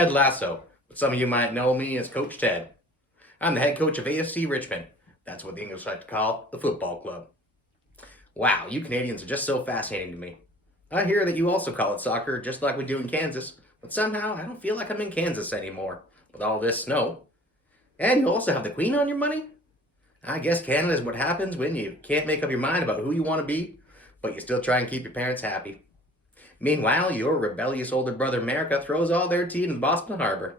Ted Lasso, but some of you might know me as Coach Ted. I'm the head coach of AFC Richmond. That's what the English like to call the football club. Wow, you Canadians are just so fascinating to me. I hear that you also call it soccer just like we do in Kansas, but somehow I don't feel like I'm in Kansas anymore with all this snow. And you also have the Queen on your money? I guess Canada is what happens when you can't make up your mind about who you want to be, but you still try and keep your parents happy. Meanwhile, your rebellious older brother America throws all their tea in the Boston Harbor.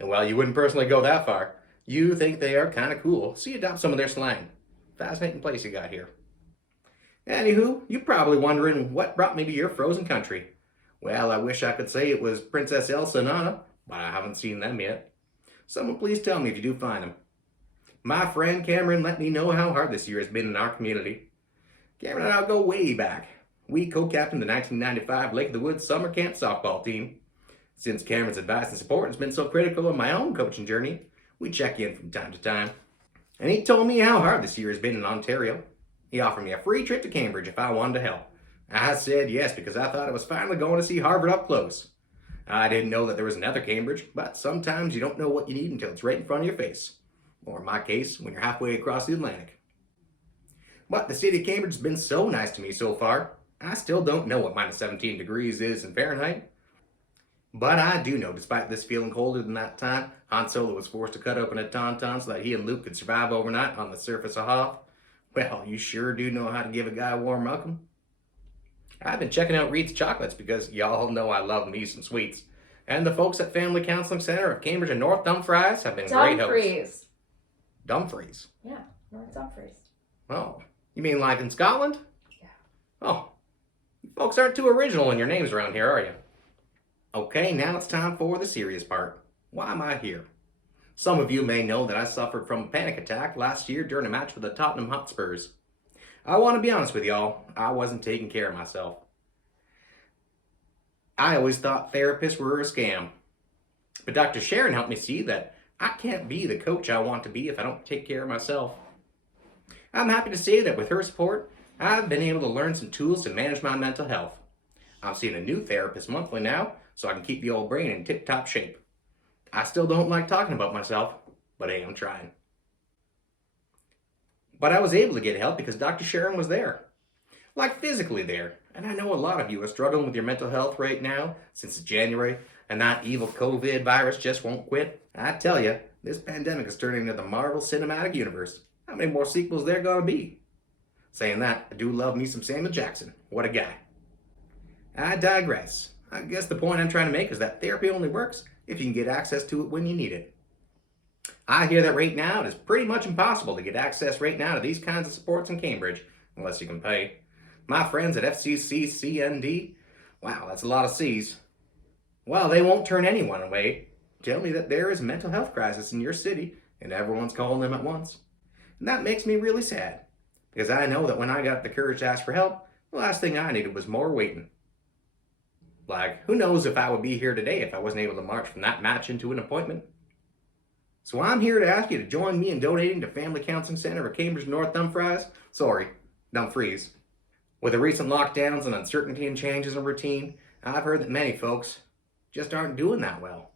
And while you wouldn't personally go that far, you think they are kind of cool, so you adopt some of their slang. Fascinating place you got here. Anywho, you're probably wondering what brought me to your frozen country. Well, I wish I could say it was Princess Elsa and Anna, but I haven't seen them yet. Someone please tell me if you do find them. My friend Cameron let me know how hard this year has been in our community. Cameron and I go way back. We co-captained the 1995 Lake of the Woods summer camp softball team. Since Cameron's advice and support has been so critical in my own coaching journey, we check in from time to time. And he told me how hard this year has been in Ontario. He offered me a free trip to Cambridge if I wanted to help. I said yes because I thought I was finally going to see Harvard up close. I didn't know that there was another Cambridge, but sometimes you don't know what you need until it's right in front of your face. Or in my case, when you're halfway across the Atlantic. But the city of Cambridge has been so nice to me so far. I still don't know what minus 17 degrees is in Fahrenheit. But I do know, despite this feeling colder than that time, Han Solo was forced to cut open a tauntaun so that he and Luke could survive overnight on the surface of Hoth. Well, you sure do know how to give a guy a warm welcome. I've been checking out Reed's Chocolates because y'all know I love me some sweets. And the folks at Family Counseling Center of Cambridge and North Dumfries have been great hosts. Dumfries? Yeah, North Dumfries. Oh, you mean like in Scotland? Yeah. Oh, you folks aren't too original in your names around here, are you? Okay, now it's time for the serious part. Why am I here? Some of you may know that I suffered from a panic attack last year during a match with the Tottenham Hotspurs. I want to be honest with y'all, I wasn't taking care of myself. I always thought therapists were a scam. But Dr. Sharon helped me see that I can't be the coach I want to be if I don't take care of myself. I'm happy to say that with her support, I've been able to learn some tools to manage my mental health. I'm seeing a new therapist monthly now, so I can keep the old brain in tip-top shape. I still don't like talking about myself, but hey, I'm trying. But I was able to get help because Dr. Sharon was there. Like physically there. And I know a lot of you are struggling with your mental health right now since it's January, and that evil COVID virus just won't quit. I tell you, this pandemic is turning into the Marvel Cinematic Universe. How many more sequels there gonna be? Saying that, I do love me some Samuel Jackson. What a guy. I digress. I guess the point I'm trying to make is that therapy only works if you can get access to it when you need it. I hear that right now it is pretty much impossible to get access right now to these kinds of supports in Cambridge, unless you can pay. My friends at FCCCND, wow, that's a lot of C's. Well, they won't turn anyone away. Tell me that there is a mental health crisis in your city and everyone's calling them at once. And that makes me really sad, because I know that when I got the courage to ask for help, the last thing I needed was more waiting. Like, who knows if I would be here today if I wasn't able to march from that match into an appointment. So I'm here to ask you to join me in donating to Family Counseling Center of Cambridge and North Dumfries. Dumfries. With the recent lockdowns and uncertainty and changes in routine, I've heard that many folks just aren't doing that well.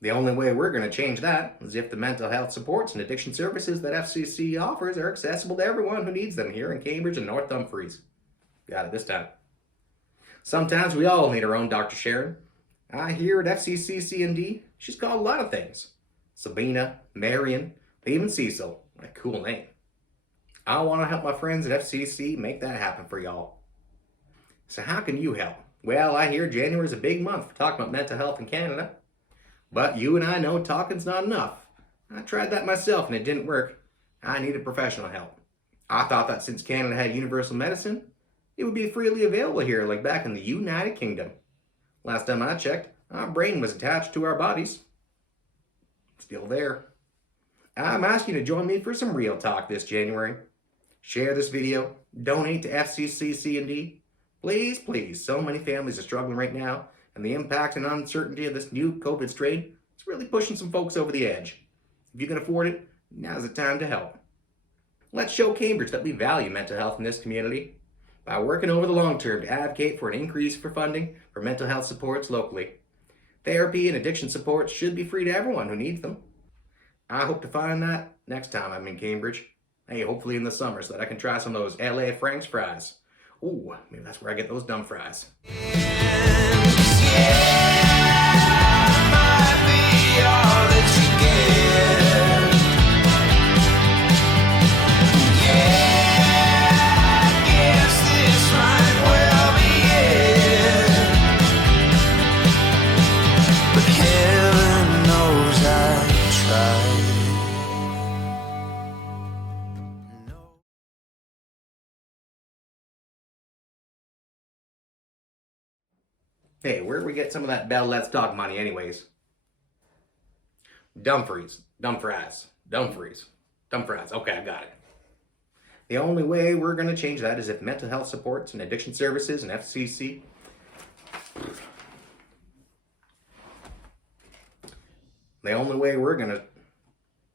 The only way we're going to change that is if the mental health supports and addiction services that FCC offers are accessible to everyone who needs them here in Cambridge and North Dumfries. Got it this time. Sometimes we all need our own Dr. Sharon. I hear at FCCCND, she's called a lot of things. Sabina, Marion, even Cecil. What a cool name. I want to help my friends at FCC make that happen for y'all. So how can you help? Well, I hear January is a big month for talking about mental health in Canada. But you and I know talking's not enough. I tried that myself and it didn't work. I needed professional help. I thought that since Canada had universal medicine, it would be freely available here like back in the United Kingdom. Last time I checked, our brain was attached to our bodies. Still there. I'm asking you to join me for some real talk this January. Share this video, donate to FCCCND. Please, please, so many families are struggling right now, and the impact and uncertainty of this new COVID strain is really pushing some folks over the edge. If you can afford it, now's the time to help. Let's show Cambridge that we value mental health in this community by working over the long term to advocate for an increase for funding for mental health supports locally. Therapy and addiction support should be free to everyone who needs them. I hope to find that next time I'm in Cambridge. Hey, hopefully in the summer so that I can try some of those LA Frank's fries. Ooh, maybe that's where I get those dumb fries. Hey, where'd we get some of that Bell Let's Talk money anyways? Dumfries. Dumfries. Dumfries. Dumfries. Okay, I got it. The only way we're going to change that is if mental health supports and addiction services and FCC... The only way we're going to...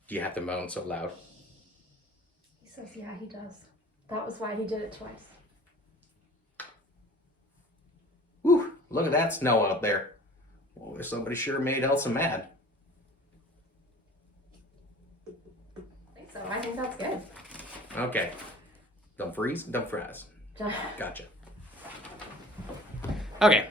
Do you have to moan so loud? He says, yeah, he does. That was why he did it twice. Whew, look at that snow out there. Boy, somebody sure made Elsa mad. I think that's good. Okay. Dumfries, Dumfries. Gotcha. Okay.